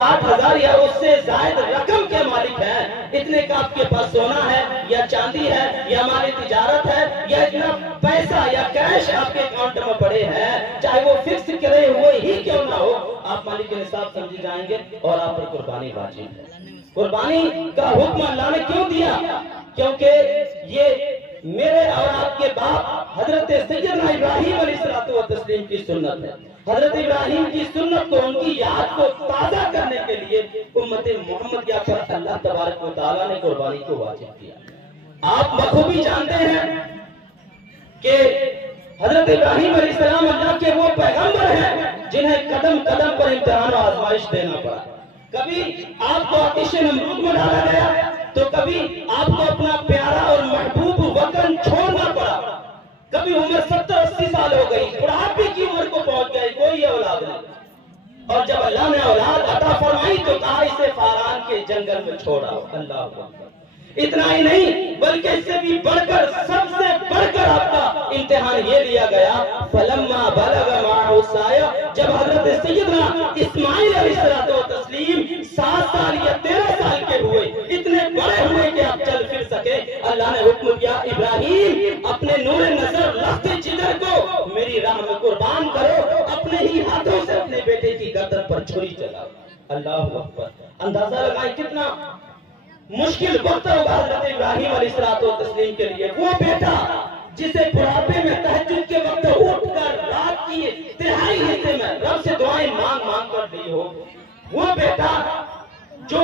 60,000 या उससे ज्यादा रकम के मालिक हैं, इतने का आपके पास सोना है या चांदी है या माली तिजारत है या इतना पैसा या कैश आपके अकाउंट में पड़े हैं, चाहे वो फिक्स करे हुए ही क्यों ना हो, आप मालिक के निसाब समझे जाएंगे और आप पर कुर्बानी वाजिब है। कुर्बानी का हुक्म अल्लाह ने क्यों दिया? क्योंकि ये मेरे और आपके बाप हजरत सैयदना इब्राहिम अलैहिस्सलातु व तस्लीम की सुन्नत है। हजरत इब्राहिम की सुन्नत को, उनकी याद को ताज़ा करने के लिए उम्मत मोहम्मदिया पर अल्लाह तबारक व तआला ने कुर्बानी को वाजिब किया। आप बखूबी जानते हैं कि हजरत इब्राहिम अलैहिस्सलाम अल्लाह के वो पैगंबर हैं जिन्हें कदम कदम पर इम्तिहान और आजमाइश देना पड़ा। कभी आपको आतिश नमरूद में डाला गया, तो कभी आपको अपना प्यारा और महबूब वतन छोड़ना पड़ा। कभी उम्र 70-80 साल हो गई, बुढ़ापे की उम्र को पहुंच गए, कोई औलाद नहीं, और जब अल्लाह ने औलाद अता फरमाई तो कहा इसे फारान के जंगल में छोड़ा। अल्लाह अकबर। इतना ही नहीं बल्कि इससे भी बढ़कर, सबसे बढ़कर आपका इम्तिहान ये लिया गया, फलम्मा बलग माअहु साया, जब हजरत सैयदना इस्माइल अलैहिस्सलातु व तस्लीम 7 साल या 13 साल के हुए, इतने बड़े हुए कि आप चल फिर सके, अल्लाह ने हुक्म दिया, इब्राहिम अपने नूरे नजर लख्ते जिगर को मेरी राह में कुर्बान करो, अपने ही हाथों से अपने बेटे की गर्दन पर छुरी चलाओ। अल्लाह अकबर। अंदाजा लगाएं कितना मुश्किल वक्त होगा हजरत इब्राहिम अलैहिस्सलातु व तस्लीम के लिए। वो बेटा जिसे बुढ़ापे में तहज्जुद के वक्त उठकर रात की तिहाई हिस्से में रब से दुआएं मांग मांग कर दी हो, वो बेटा जो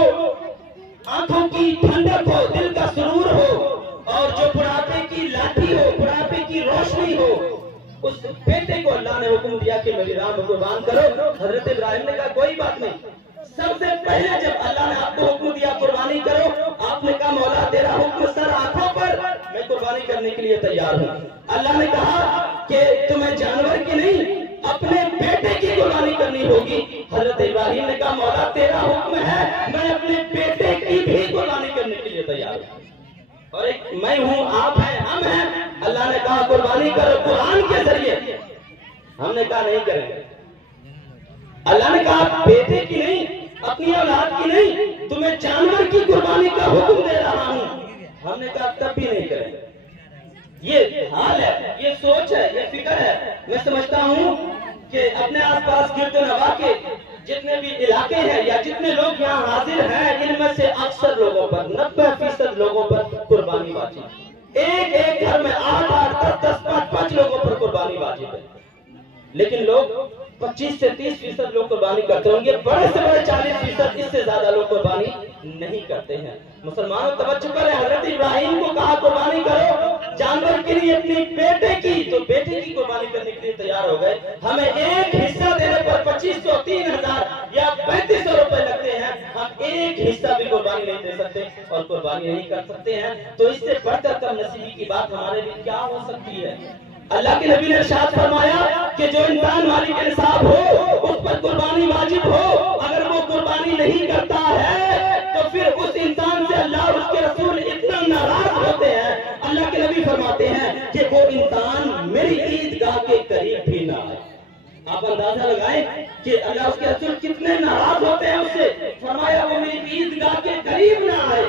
आंखों की ठंडक हो, दिल का सुरूर हो, और जो बुढ़ापे की लाठी हो, बुढ़ापे की रोशनी हो, उस बेटे को अल्लाह ने हुक्म दिया कि मेरी राह में कुर्बान करो। हजरत इब्राहिम ने कहा कोई बात नहीं। सबसे पहले जब अल्लाह ने आपको हुक्म दिया कुर्बानी करो, आपने कहा मौला तेरा हुक्म सर आंखों पर, मैं कुर्बानी करने के लिए तैयार हूँ। अल्लाह ने कहा कि तुम्हें जानवर की नहीं अपने बेटे की कुर्बानी करनी होगी। हजरत इब्राहिम ने कहा मौला तेरा हुक्म है, मैं अपने बेटे की भी कुर्बानी करने के लिए तैयार हूँ। और एक मैं हूँ, आप हैं, हम हैं। अल्लाह ने कहा कुर्बानी करो कुरान के जरिए। हमने कहा नहीं करेंगे। अल्लाह ने कहा बेटे की नहीं, अपनी औलाद की नहीं, तुम्हें जानवर की कुर्बानी का हुक्म दे रहा हूं। हमने कहा तब भी नहीं करेंगे। ये हाल है, ये सोच है, ये फिक्र है। मैं समझता हूं कि अपने आसपास गिरदोनवा के जितने भी इलाके हैं या जितने लोग यहाँ हाजिर हैं, इनमें से अक्सर लोगों पर 90% लोगों पर कुर्बानी वाजिब। एक एक घर में 8-8, 10-10, 5-5 लोगों पर कुर्बानी वाजिब है। लेकिन लोग 25 से 30% लोग कुर्बानी करते होंगे, बड़े से बड़े 40%, इससे ज्यादा लोग कुर्बानी नहीं करते हैं। मुसलमानों तवज्जो करें, हजरत इब्राहिम को कहा कुर्बानी करो जानवर के लिए अपनी बेटे की, तो बेटे की कुर्बानी करने के लिए तैयार हो गए। हमें एक हिस्सा देने पर 2500, 3000 या 3500 रुपए लगते हैं, हम एक हिस्सा भी कुर्बानी नहीं दे सकते और कुर्बानी नहीं कर सकते हैं, तो इससे बढ़कर कम नसीबी की बात हमारे लिए क्या हो सकती है। अल्लाह के नबी ने इरशाद फरमाया कि जो इंसान मालिक इंसाफ हो उस पर कुर्बानी वाजिब हो, अगर वो कुर्बानी नहीं करता है तो फिर उस इंसान से अल्लाह और उसके रसूल इतना नाराज होते हैं। अल्लाह के नबी फरमाते हैं कि वो इंसान मेरी ईदगाह के करीब भी ना आए। आप अंदाजा लगाएं कि अल्लाह उसके रसूल कितने नाराज होते हैं उससे। फरमाया वो मेरी ईदगाह के करीब ना आए।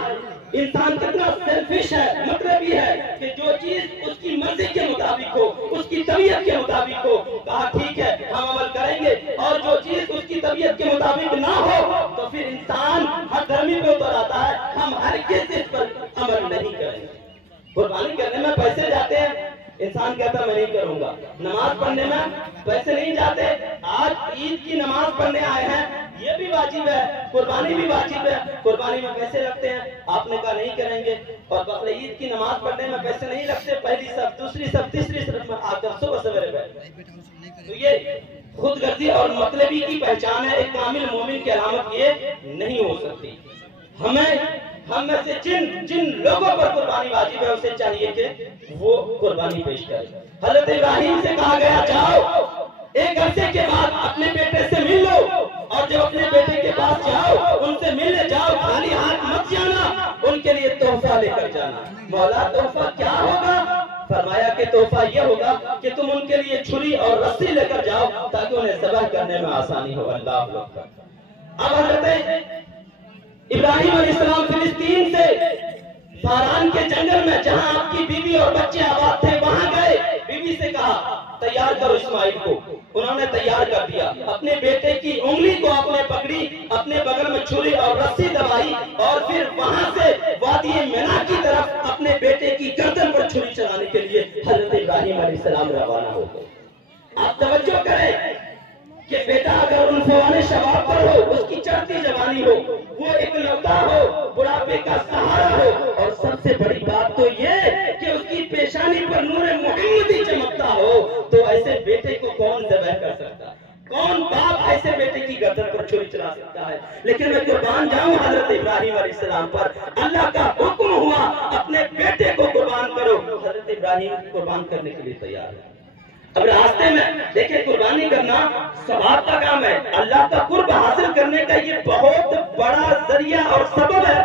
इंसान कितना सेल्फिश है, मतलबी है कि जो चीज उसकी मर्जी के मुताबिक हो, उसकी तबीयत के मुताबिक हो, कहा ठीक है हम अमल करेंगे, और जो चीज उसकी तबीयत के मुताबिक ना हो तो फिर इंसान हर धर्मी पे उतर आता है, हम हर किसी पर अमल नहीं करेंगे। कुर्बानी करने में पैसे जाते हैं, इंसान कहता मैं नहीं करूंगा। नमाज पढ़ने में पैसे नहीं जाते, आज ईद की नमाज पढ़ने आए हैं, ये भी वाजिब है, कुर्बानी भी वाजिब है। कुर्बानी में पैसे लगते हैं, आपने कहा नहीं करेंगे। और बकरा ईद की नमाज पढ़ने में पैसे नहीं लगते, पहली सब, दूसरी सब, तीसरी सब में आकर सुबह सवेरे बैठ। तो ये खुदगर्जी और मतलबी की पहचान है। एक कामिल मोमिन की अलामत ये नहीं हो सकती। हम में से जिन लोगों पर कुर्बानी वाजिब है उसे चाहिए कि वो कुर्बानी पेश करे। हजरत इब्राहिम से कहा गया जाओ एक अरसे के बाद अपने बेटे से मिल लो, और जब अपने बेटे के पास जाओ उनसे मिलने जाओ, खाली हाथ मत जाना, उनके लिए तोहफा लेकर जाना। मौला तोहफा क्या होगा? फरमाया कि तोहफा ये होगा कि तुम उनके लिए छुरी और रस्सी लेकर जाओ ताकि उन्हें ज़बह करने में आसानी हो। अल्लाह अकबर। अब हजरत इब्राहिम अलैहिस्सलाम फिलिस्तीन से फारान के जंगल में जहां आपकी बीवी और बच्चे आबाद थे वहां गए, बीवी से कहा तैयार करो इस्माइल को। उन्होंने तैयार कर दिया, अपने बेटे की उंगली को आपने पकड़ी, अपने बगल में छुरी और रस्सी दबाई और फिर वहां से वादी मिना की तरफ अपने बेटे की गर्दन पर छुरी चलाने के लिए हजरत इब्राहिम अलैहिस्सलाम रवाना हो गए। आप तवज्जो करें कि बेटा अगर उन फवाने शबाब पर हो, उसकी चढ़ती जवानी हो, वो इकलौता हो, बुढ़ापे का सहारा हो, और सबसे बड़ी बात तो ये कि उसकी पेशानी पर नूरे मोहम्मदी चमकता हो, तो ऐसे बेटे को कौन ज़िबह कर सकता? कौन बाप ऐसे बेटे की गर्दन पर छुरी चला सकता है? लेकिन मैं कुर्बान जाऊं हजरत इब्राहिम अलैहिस्सलाम पर, अल्लाह का हुक्म हुआ अपने बेटे को कुर्बान करो। हजरत इब्राहिम कुर्बान करने के लिए तैयार है। अब रास्ते में देखिए, कुर्बानी करना सवाब का काम है, अल्लाह का कुर्ब हासिल करने का ये बहुत बड़ा जरिया और सबब है।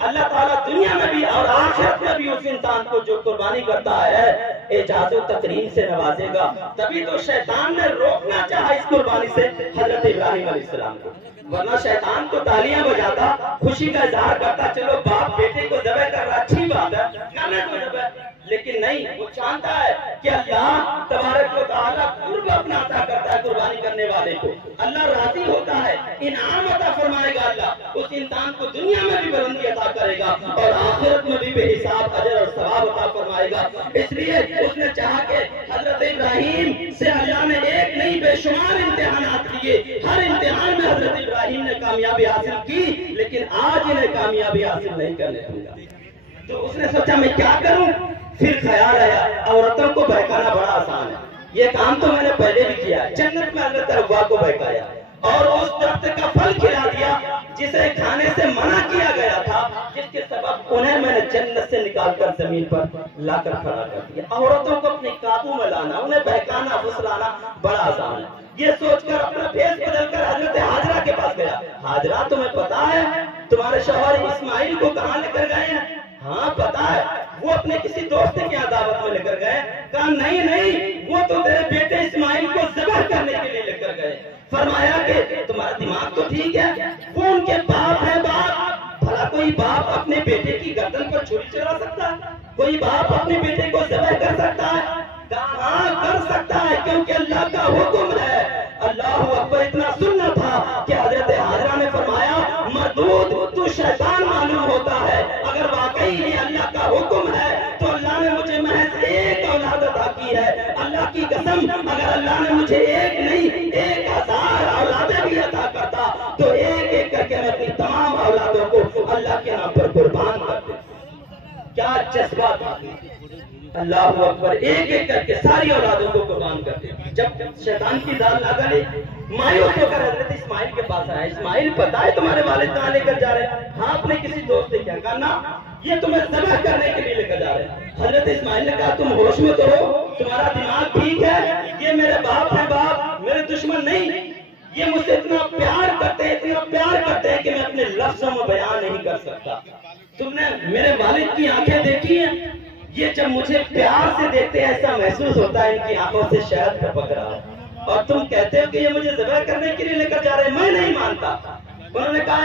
अल्लाह ताला दुनिया में भी और आखिरत में भी उस इंसान को जो कुर्बानी करता है एजाज़ और तकरीम से नवाजेगा। तभी तो शैतान ने रोकना चाहा इस कुर्बानी से हजरत इब्राहिम अलैहिस्सलाम को, वरना शैतान तो तालियां बजाता, खुशी का इजहार करता, चलो बाप बेटे को ज़िबह कर रहा, अच्छी बात है, करने दो ज़िबह। लेकिन नहीं, वो जानता है कि अल्लाह तबारक व तआला कुर्ब अपना अता करता है कुर्बानी करने वाले को, अल्लाह राजी होता है, इनाम अता फरमाएगा अल्लाह, उस इंसान को दुनिया में भी बुलंदी अता करेगा और आखिरत में भी बेहिसाब अजर और सवाब अता फरमाएगा। इसलिए उसने चाहा कि हजरत इब्राहिम से अल्लाह ने एक नहीं बेशुमार इम्तिहानात लिए, हर इम्तिहान में हजरत इब्राहिम ने कामयाबी हासिल की, लेकिन आज इन्हें कामयाबी हासिल नहीं करने दूंगा। तो उसने सोचा मैं क्या करूं? फिर ख्याल आया औरतों को बहकाना बड़ा आसान है, ये काम तो मैंने पहले भी किया है। जन्नत में अल्लाह हव्वा को बहकाया और उस दरख्त का फल खिला दिया जिसे खाने से मना किया गया था, जिसके सबब उन्हें मैंने जन्नत से निकालकर जमीन पर लाकर खड़ा कर दिया। औरतों को अपने काबू में लाना, उन्हें बहकाना फुसलाना बड़ा आसान है। ये सोचकर अपना भेष बदलकर हजरत हाजरा के पास गया। हाजरा, तुम्हें पता है तुम्हारे शौहर इस्माइल को कहाँ लेकर गए हैं? हाँ पता है, वो अपने किसी दोस्त के यहाँ दावत में लेकर गए। कहा नहीं नहीं, वो तो तेरे बेटे इस्माइल को ज़िबह करने के लिए लेकर गए। फरमाया कि तुम्हारा दिमाग तो ठीक है, वो उनके बाप है। बाप, भला कोई बाप अपने बेटे की गर्दन पर छुरी चला सकता है? कोई बाप अपने बेटे को ज़िबह कर सकता है? हाँ कर सकता है, क्योंकि अल्लाह का हुक्म है। अल्लाहु अकबर इतना सुनना था कि हजरत हाजरा ने फरमाया मरदूद तू शैतान मालूम होता है, अगर वाकई ये अल्लाह का हुक्म है तो अल्लाह ने मुझे महज एक औलाद अता की है। अल्लाह की कसम, अगर अल्लाह ने मुझे एक नहीं 1000 औलादें भी अता करता तो एक एक करके मैं अपनी तमाम औलादों को अल्लाह के नाम पर कुर्बान कर देता। क्या जज्बा था, अल्लाहु अकबर, एक एक करके सारी औलादों को कुर्बान कर दे। जब शैतान की दाल ना गले, मायूस होकर हजरत इस्माइल के पास आया। इस्माइल, पता है तुम्हारे वालिद कहाँ लेकर जा रहे हैं? हाँ अपने किसी दोस्त से। क्या कहा? ना, ये तुम्हें ज़िबह करने के लिए लेकर जा रहे हैं। हजरत इस्माइल ने कहा तुम होश में तो हो, तुम्हारा दिमाग ठीक है? ये मेरे बाप है, बाप मेरे दुश्मन नहीं। ये मुझसे इतना प्यार करते हैं, इतना प्यार करते हैं कि मैं अपने लफ्जों में बयान नहीं कर सकता। तुमने मेरे वालिद की आंखें देखी हैं? ये जब मुझे प्यार से देखते हैं ऐसा महसूस होता है इनकी आंखों से शहद टपक रहा है, और तुम कहते हो कि ये मुझे ज़िबह करने के लिए लेकर जा रहे हैं। मैं नहीं मानता। उन्होंने कहा